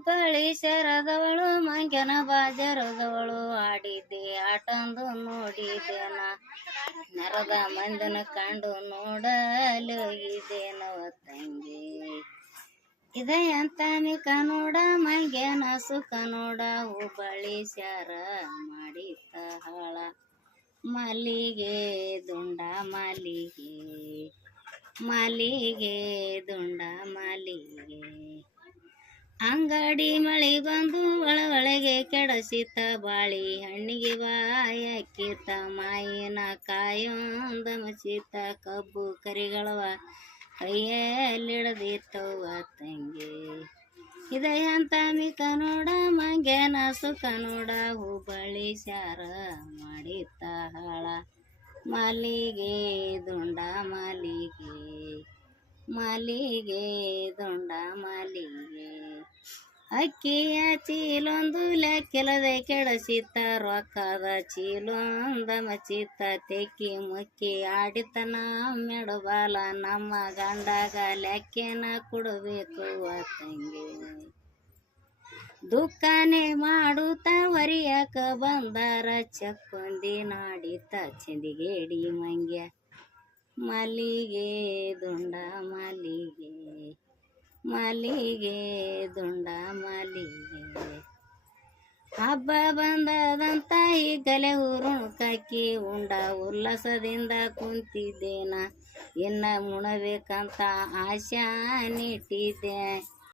ಹುಬ್ಬಳ್ಳಿ ಶರದವಳು ಮಂಗನ ಬಾಜರದವಳು ಆಡಿದ್ದೆ, ಆಟಂದು ನೋಡಿದ್ದೇನ ನರದ ಮಂದನ ಕಂಡು ನೋಡಲೋಗಿದ್ದೇನವ ತಂಗಿ? ಇದೆಯಂತ ಮಿಕ ನೋಡ, ಮಂಗ್ಯನ ಸುಖ ನೋಡ. ಹುಬ್ಬಳ್ಳಿ ಶರ ಮಾಡಿತ್ತ ಹಾಳ. ಮಲ್ಲಿಗೆ ದುಂಡ, ಮಲ್ಲಿಗೆ ಮಲ್ಲಿಗೆ ದುಂಡ, ಮಲ್ಲಿಗೆ. ಅಂಗಡಿ ಮಳಿ ಬಂದು ಒಳ ಒಳಗೆ ಕೆಡಸಿತ ಬಾಳಿ, ಹಣ್ಣಿಗೆ ಬಾಯಕ್ಕಿತ ಮಾಯಿನ ಕಾಯೊಂದ ಮಸಿತ ಕಬ್ಬು ಕರಿಗಳವ ಕೈಯಲ್ಲಿಡದಿತ್ತವ ತಂಗಿ. ಇದೆಯಂತ ಮಿಕ ನೋಡ, ಮಂಗ್ಯನ ಸುಖ ನೋಡ, ಹುಬ್ಬಳ್ಳಿ ಶಾರ ಮಾಡಿತ ಹಾಳ. ಮಲ್ಲಿಗೆ ದುಂಡ ಮಲ್ಲಿಗೆ ಮಲ್ಲಿಗೆ ದುಂಡ ಮಲ್ಲಿಗೆ. ಅಕ್ಕಿಯ ಚೀಲೊಂದು ಲೆಕ್ಕಿಲ್ಲದೆ ಕೆಳಸಿತ್ತ ರೊಕ್ಕದ ಚೀಲೊಂದ ಮಚಿತ್ತ ತೆಕ್ಕಿ ಮುಕ್ಕಿ ಆಡಿತನ ಮೆಡಬಾಲ, ನಮ್ಮ ಗಂಡಗ ಲೆಕ್ಕನ ಕೊಡಬೇಕು ತಂಗಿ. ದುಃಖನೇ ಮಾಡುತ್ತ ವರಿಯಕ ಬಂದಾರ ಚಕ್ಕೊಂದಿ ನಾಡಿತ ಚಂದಿಗೇಡಿ ಮಂಗ್ಯ. ಮಲ್ಲಿಗೆ ದುಂಡ ಮಲ್ಲಿಗೆ. ಮಲ್ಲಿಗೆ ದುಂಡ ಮಲ್ಲಿಗೆ. ಹಬ್ಬ ಬಂದದಂತ ಈ ಕಲೆ ಊರು ಕಕ್ಕಿ ಉಂಡ ಉಲ್ಲಾಸದಿಂದ ಕುಂತಿದ್ದೇನ. ಇನ್ನ ಮುಣಬೇಕಂತ ಆಶಾ ನಿಟ್ಟಿದ್ದೆ.